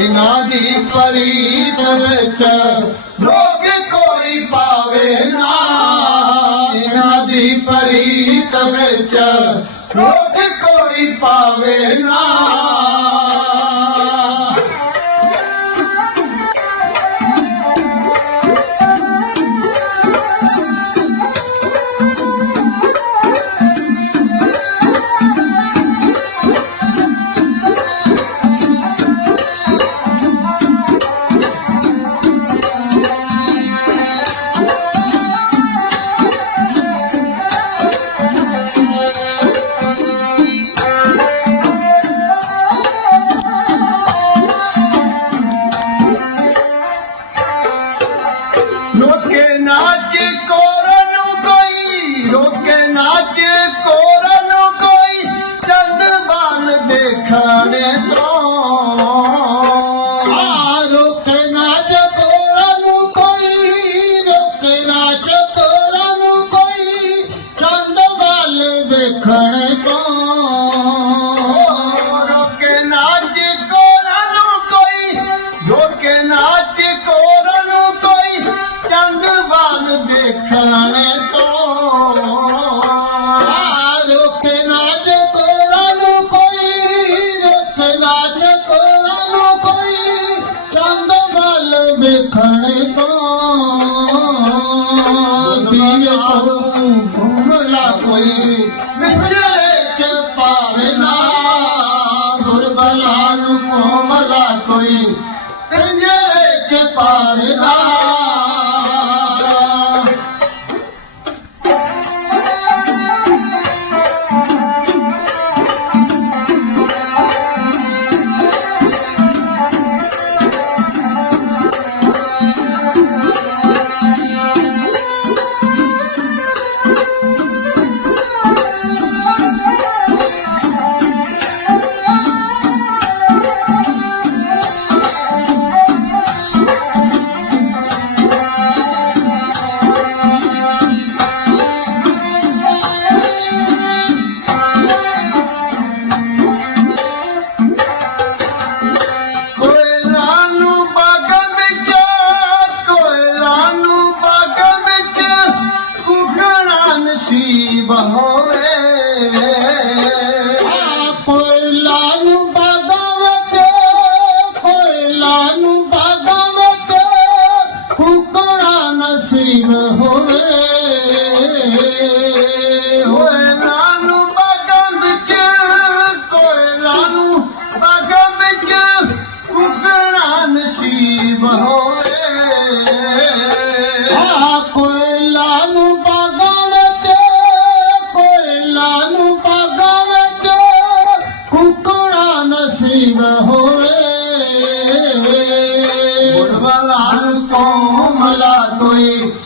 इन जी परी चवे च रोग कोई पावे ना न परी चवे च रोग कोई पावेना ਵੱਲ ਤੋਂ ਆ ਲੋਕੇ ਨਾਚ ਕੋਰਨ ਕੋਈ ਲੋਕੇ ਨਾਚ ਨੂੰ ਕੋਈ ਚੰਦ ਵੱਲ ਵੇਖਣ ਤੋਂ ਦੀਵੇ ਤੋਂ ਘੁੰਮਲਾ ਕੋਈ ਮਿੱਤਰੇ ਨਸੀਬ ਹੋਵੇ ਕੋਇਲਾ ਨੂੰ ਬਾਗ ਵਿੱਚ ਕੋਇਲਾ ਨੂੰ ਬਾਗ ਵਿੱਚ ਕੁਕਣਾ ਨਸੀਬ ਹੋਵੇ। ਆ ਕੋਇਲਾ ਨੂੰ ਬਾਗਾਂ ਵਿੱਚ ਕੋਇਲਾ ਨੂੰ ਬਾਗਾਂ ਵਿੱਚ ਕੁਕਣਾ ਨਸੀਬ ਹੋਵੇ i Three,